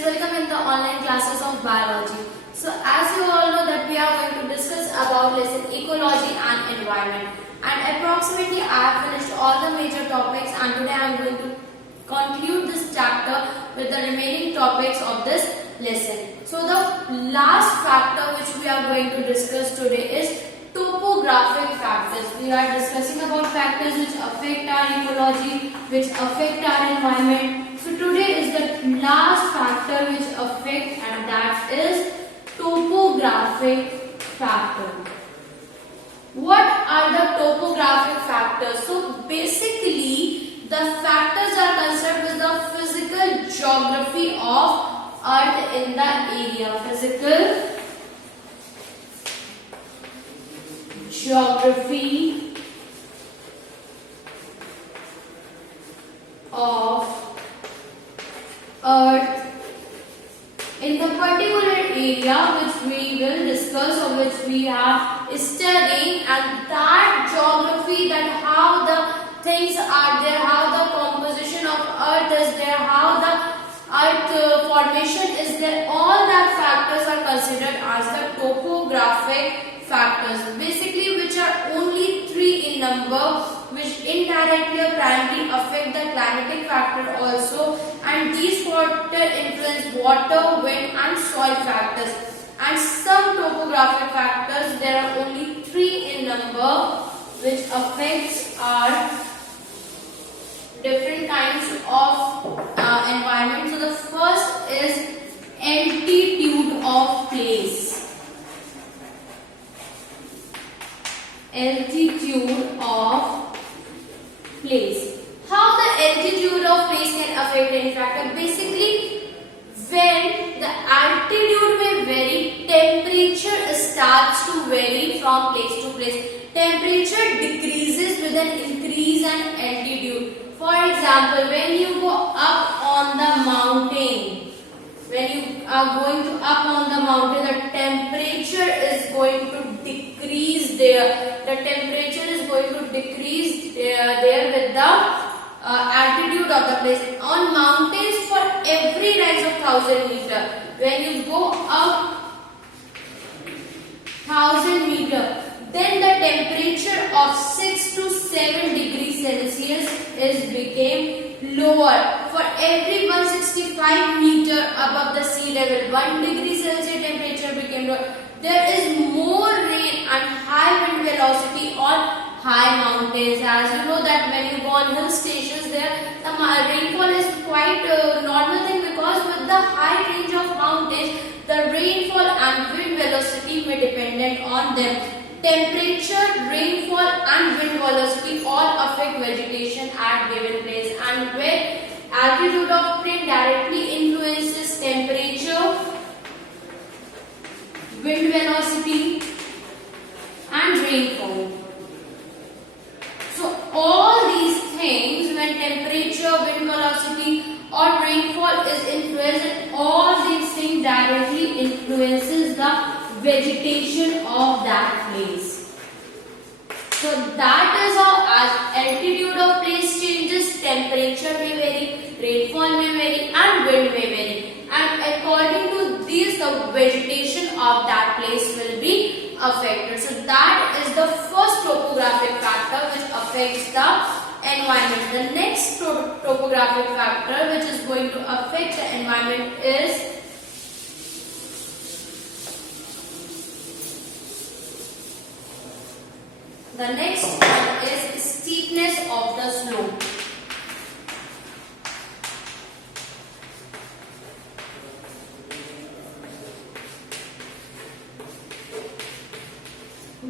welcome in the online classes of biology. So as you all know that we are going to discuss about lesson ecology and environment, and approximately I have finished all the major topics, and today I am going to conclude this chapter with the remaining topics of this lesson. So the last factor which we are going to discuss today is topographic factors. We are discussing about factors which affect our ecology, which affect our environment. So today is the last factor which affects, and that is topographic factor. What are the topographic factors? So basically the factors are concerned with the physical geography of Earth in the area. Physical geography of Earth in the particular area which we will discuss or which we are studying, and that geography, that how the things are there, how the composition of Earth is there, how the Earth formation is there, all that factors are considered as the topographic factors, basically which are only 3 in number, which indirectly or primarily affect the climatic factor also, and these factors influence water, wind and soil factors. And some topographic factors, there are only 3 in number, which affects our different kinds of environment. So the first is altitude of place. Altitude of place. How the altitude of place can affect any factor? Basically, when the altitude may vary, temperature starts to vary from place to place. Temperature decreases with an increase in altitude. For example, when you go up on the mountain, when you are going to up on the mountain, the temperature is going to decrease there. The temperature is going to decrease there with the altitude of the place. On mountains, for every rise of 1000 meter, when you go up 1000 meter, then the temperature of 6 to 7 degrees Celsius is became lower. For every 165 meter above the sea level, 1 degree Celsius temperature became lower. There is more rain and high wind velocity on high mountains. As you know that when you go on hill stations, there the rainfall is quite a normal thing, because with the high range of mountains, the rainfall and wind velocity may dependent on them. Temperature, rainfall and wind velocity all affect vegetation at given place, and where altitude of plane directly influences temperature, wind velocity and rainfall. So all these things, when temperature, wind velocity or rainfall is influenced, all these things directly influences the vegetation of that place. So that is how, as altitude of place changes, temperature may vary, rainfall may vary and wind may vary, and according to these the vegetation of that place will be affected. So that is the first topographic factor which affects the environment. The next topographic factor which is going to affect the environment is steepness of the slope.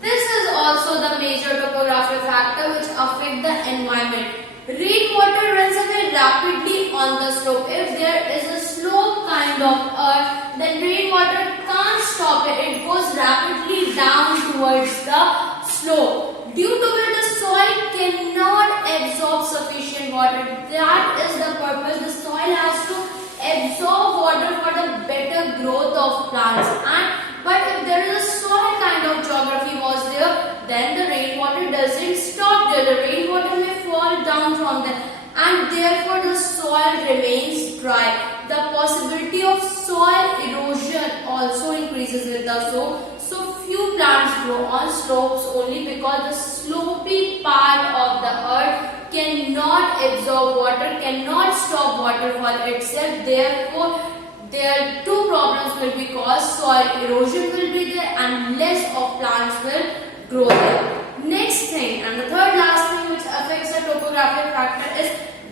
This is also the major topographic factor which affect the environment. Rainwater runs away rapidly on the slope. If there is a slope kind of earth, then rainwater can't stop it. It goes rapidly down towards the slope. Due to which the soil cannot absorb sufficient water. That is the purpose. The soil has to absorb water for the better growth of plants. But if there is a soil kind of geography was there, then the rainwater doesn't stop there. The rainwater may fall down from there, and therefore the soil remains dry. the possibility of soil erosion also increases with the slope. So few plants grow on slopes only because the slopy part of the earth cannot absorb water, cannot stop water for itself. Therefore, their two problems will be caused. Soil erosion will be there and less of plants will grow there. Next thing, and the third last thing which affects the topographic factor is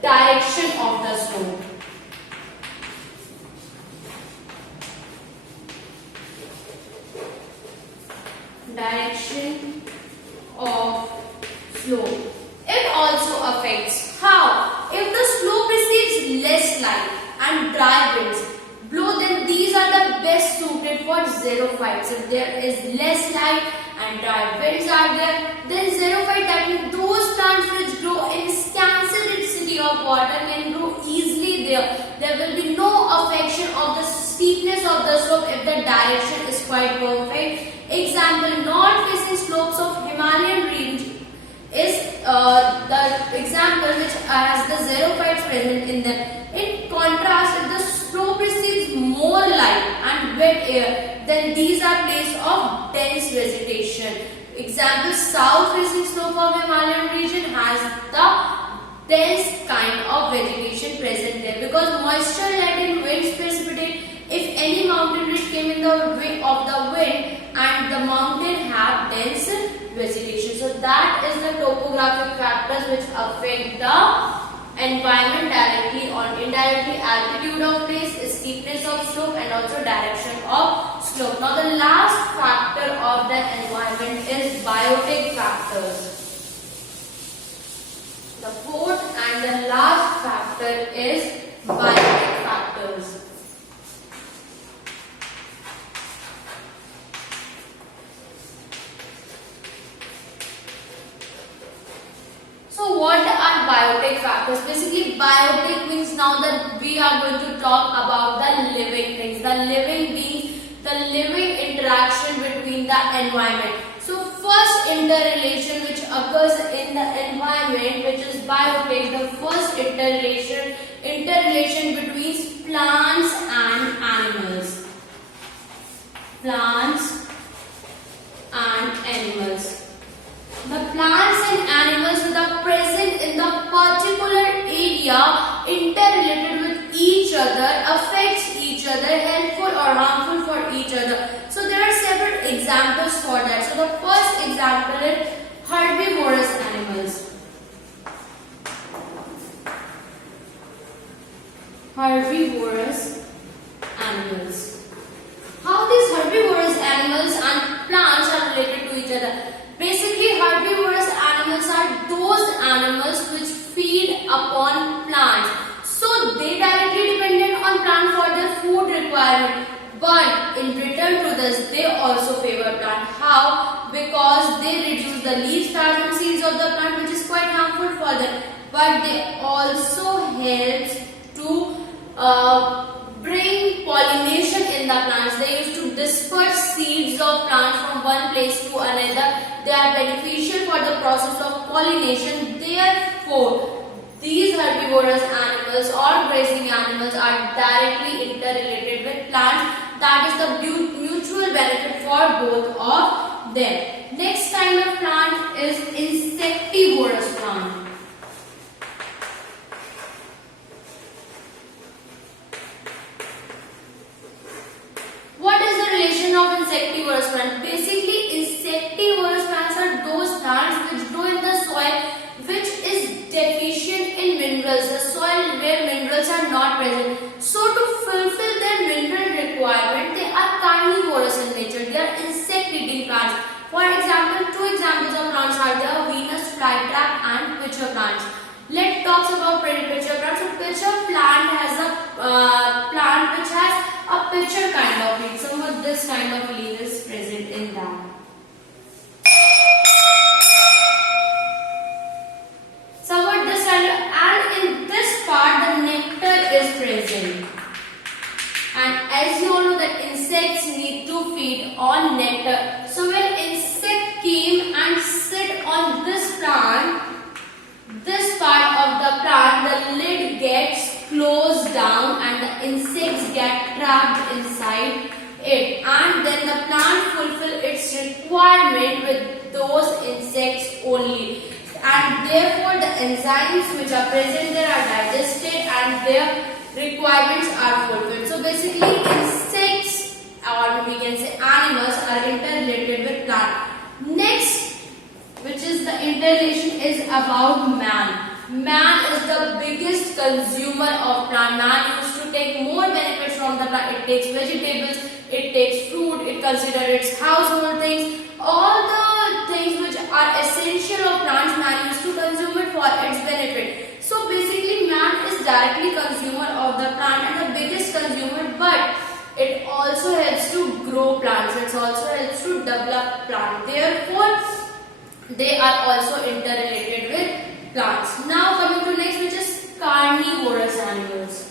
direction of the slope. Direction of slope. It also affects how? If the slope receives less light and dry winds blow, then these are the best suited for xerophytes. If there is less light and dry winds are there, then xerophyte, that means those plants which grow in scarcity of water, can grow easily there. There will be no affection of the steepness of the slope if the direction is quite perfect. Example, north-facing slopes of Himalayan range is the example which has the xerophytes present in them. In contrast, if the slope receives more light and wet air, then these are places of dense vegetation. Example, south-facing slope of Himalayan region has the dense kind of vegetation present there because moisture-laden winds precipitate. If any mountain ridge came in the way of the wind and the mountain have dense vegetation. So that is the topographic factors which affect the environment directly or indirectly. Altitude of place, steepness of slope and also direction of slope. Now the last factor of the environment is biotic factors. The fourth and the last factor is biotic factors. So what are biotic factors? Basically, biotic means now that we are going to talk about the living things, the living beings, the living interaction between the environment. So first interrelation which occurs in the environment, which is biotic, the first interrelation between plants and animals. Plants and animals. The plants and animals that are present in the particular area interrelated with each other, affects each other, helpful or harmful for each other. So there are several examples for that. So the first example is herbivorous animals. Herbivorous animals. How these herbivorous animals and plants are related to each other? Basically, herbivorous animals are those animals which feed upon plants. So they directly dependent on plant for their food requirement. But in return to this, they also favor plant. How? Because they reduce the leaves, stars and seeds of the plant, which is quite harmful for them. But they also help to bring pollination in the plants. They used to disperse seeds of plants from one place to another. They are beneficial for the process of pollination. Therefore, these herbivorous animals or grazing animals are directly interrelated with plants. That is the mutual benefit for both of them. Next kind of plant is insectivorous plant. What is the relation of insectivorous plants? Basically, insectivorous plants are those plants which grow in the soil which is deficient in minerals, the soil where minerals are not present. So to fulfill their mineral requirement, they are carnivorous in nature. They are insect-eating plants. For example, two examples of plants are the Venus flytrap and pitcher plants. Let's talk about pitcher plants. So pitcher plant has a plant which has a pitcher kind of leaf. Somewhat this kind of leaf is present in that. Somewhat this kind of, and in this part the nectar is present. And as you all know that insects need to feed on nectar. So when insect came and sit on this plant, this part of the plant, the lid gets closed down and the insects get trapped inside it, and then the plant fulfill its requirement with those insects only, and therefore the enzymes which are present there are digested and their requirements are fulfilled. So basically insects, or we can say animals, are interrelated with plant. Next, which is the interrelation, is about man. Man is the biggest consumer of plant. Man used to take more benefits from the plant. It takes vegetables, it takes fruit, it considers its household things. All the things which are essential of plants, man used to consume it for its benefit. So basically man is directly consumer of the plant and the biggest consumer, but it also helps to grow plants. It also helps to develop plants. Therefore, they are also interrelated with plants. Now coming to next, which is carnivorous animals.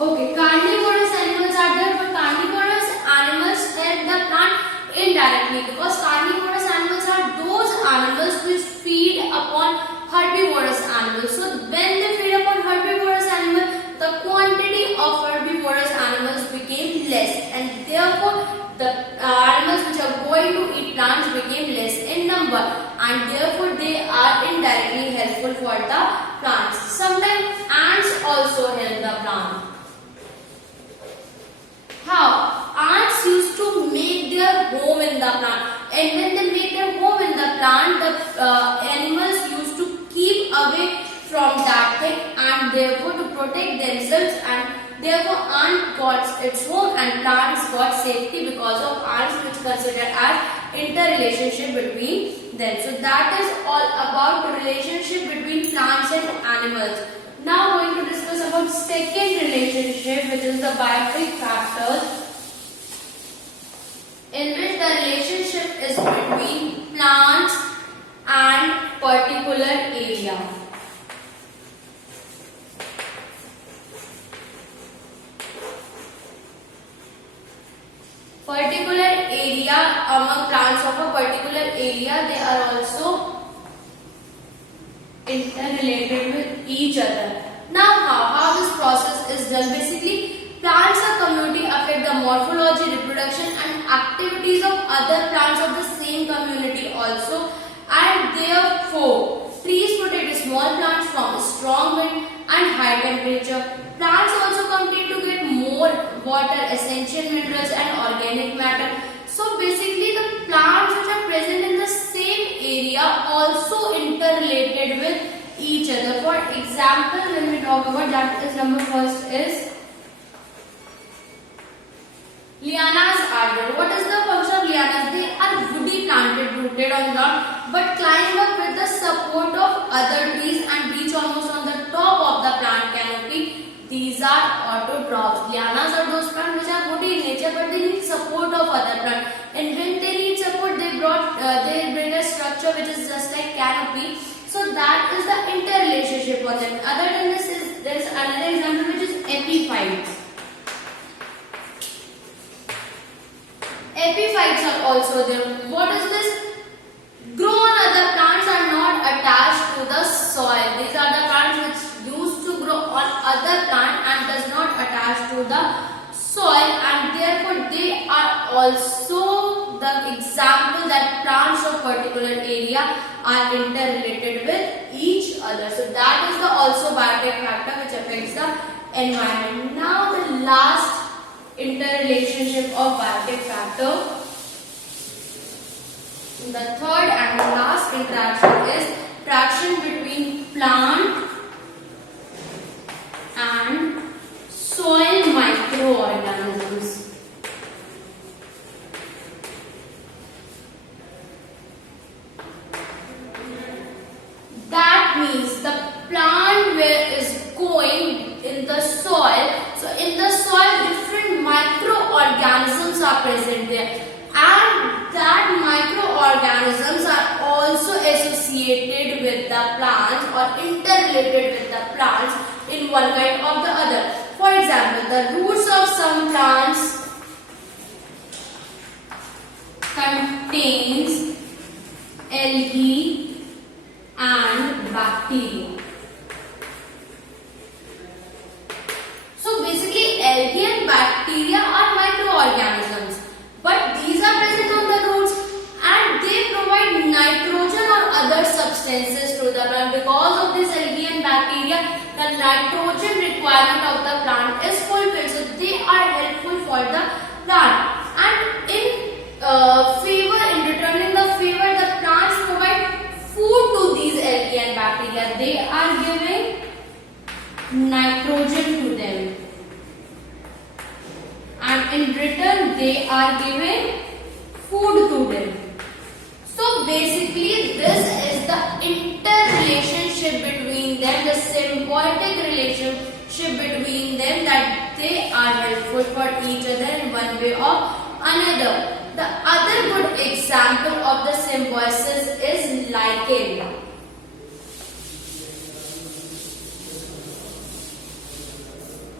Okay, carnivorous animals are there, but carnivorous animals help the plant indirectly, because carnivorous animals are those animals which feed upon herbivorous animals. So when they feed upon herbivorous animals, the quantity of herbivorous animals became less, and therefore the animals which are going to eat plants became less in number, and therefore they are indirectly helpful for the plants. Sometimes ants also help the plant. How? Ants used to make their home in the plant, and when they make their home in the plant, the animals used to keep away from that thing, and therefore to protect themselves, and therefore ant got its home and plants got safety because of ants, which considered as interrelationship between them. So that is all about the relationship between plants and animals. Now going to discuss about second relationship, which is the biotic factors, in which the relationship is between plants and particular area. Particular area, among plants of a particular area, they are also interrelated with each other. Now how this process is done? Basically, plants or community affect the morphology, reproduction and activities of other plants of the same community also, and therefore trees protect small plants from strong wind and high temperature. Plants also continue to get more water, essential minerals and organic matter. So basically the plants which are present in the same area also interrelated with each other. For example, when we talk about that, is number first is lianas are there. What is the function of lianas? They are woody planted, rooted on ground, but climb up with the support of other trees and reach almost on the top of the plant canopy. These are autotrophs. Lianas are those plants which are woody in nature, but they need support of other plants. And when they need support, they bring a structure which is just like canopy. So that is the interrelationship of them. Other than this, there is another example which is epiphytes. Epiphytes are also there. What is this? Grow on other plants are not attached to the soil. These are the plants which used to grow on other plant and does not attach to the soil, and therefore they are also the example that plants of particular area are interrelated with each other. So that is the also biotic factor which affects the environment. Now the last interrelationship of biotic factor, the third and the last interaction is interaction between plant and soil microorganisms. That means the plant where is going in the soil. So in the soil, different microorganisms are present there, and that microorganisms are also associated with the plants or interrelated with the plants in one kind or the other. For example, the roots of some plants contains algae and bacteria. So basically algae and bacteria are microorganisms, but these are present on the roots and they provide nitrogen or other substances to the plant. Because of this algae and bacteria, the nitrogen requirement of the plant is fulfilled. So they are helpful for the plant. And in returning the favor, the plants provide food to these algae and bacteria. They are giving nitrogen to them, and in return they are giving food to them. So basically this is the interrelationship between them, the symbiotic relationship between them, that they are helpful for each other in one way or another. The other good example of the symbiosis is lichen.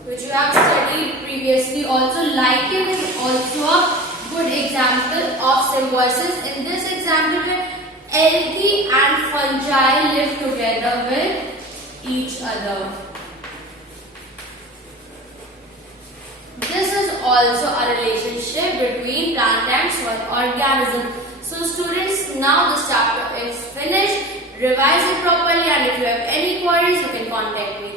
Which you have studied previously also. Lichen is also a good example of symbiosis. In this example, where algae and fungi live together with each other. This is also a relationship between plant and soil organism. So students, now this chapter is finished. Revise it properly, and if you have any queries, you can contact me.